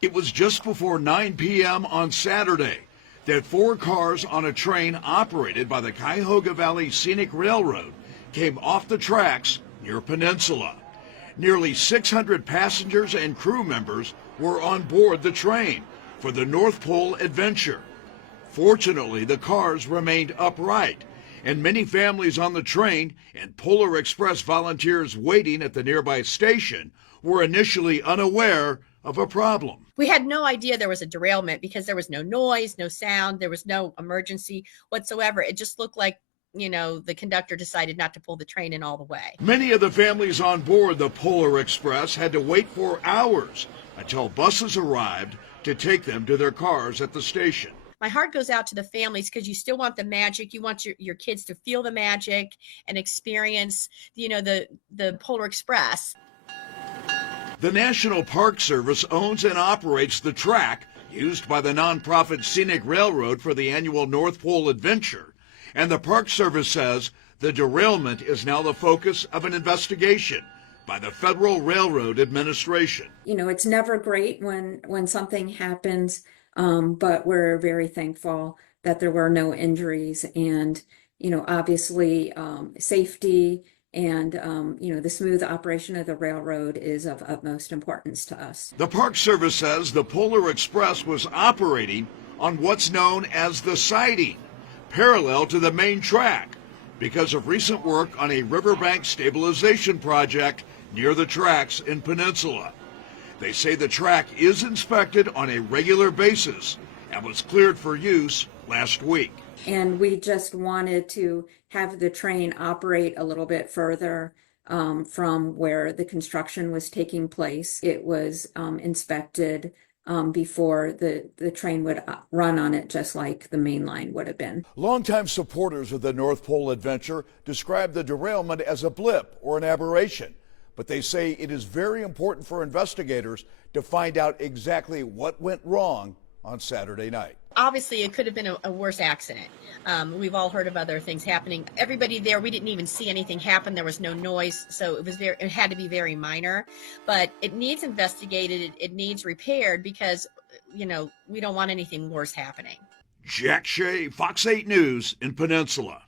It was just before 9 p.m. on Saturday that 4 cars on a train operated by the Cuyahoga Valley Scenic Railroad came off the tracks near Peninsula. Nearly 600 passengers and crew members were on board the train for the North Pole adventure. Fortunately, the cars remained upright, and many families on the train and Polar Express volunteers waiting at the nearby station were initially unaware of a problem. We had no idea there was a derailment because there was no noise, no sound, there was no emergency whatsoever. It just looked like, the conductor decided not to pull the train in all the way. Many of the families on board the Polar Express had to wait for hours until buses arrived to take them to their cars at the station. My heart goes out to the families because you still want the magic. You want your kids to feel the magic and experience, the Polar Express. The National Park Service owns and operates the track used by the nonprofit Scenic Railroad for the annual North Pole adventure. And the Park Service says the derailment is now the focus of an investigation by the Federal Railroad Administration. It's never great when something happens, but we're very thankful that there were no injuries, and, obviously safety and, the smooth operation of the railroad is of utmost importance to us. The Park Service says the Polar Express was operating on what's known as the siding, parallel to the main track, because of recent work on a riverbank stabilization project near the tracks in Peninsula. They say the track is inspected on a regular basis and was cleared for use last week. And we just wanted to have the train operate a little bit further from where the construction was taking place. It was inspected before the train would run on it, just like the main line would have been. Longtime supporters of the North Pole adventure describe the derailment as a blip or an aberration, but they say it is very important for investigators to find out exactly what went wrong on Saturday night. Obviously, it could have been a worse accident. We've all heard of other things happening. Everybody there, we didn't even see anything happen. There was no noise, so it had to be very minor. But it needs investigated. It needs repaired because, we don't want anything worse happening. Jack Shea, Fox 8 News in Peninsula.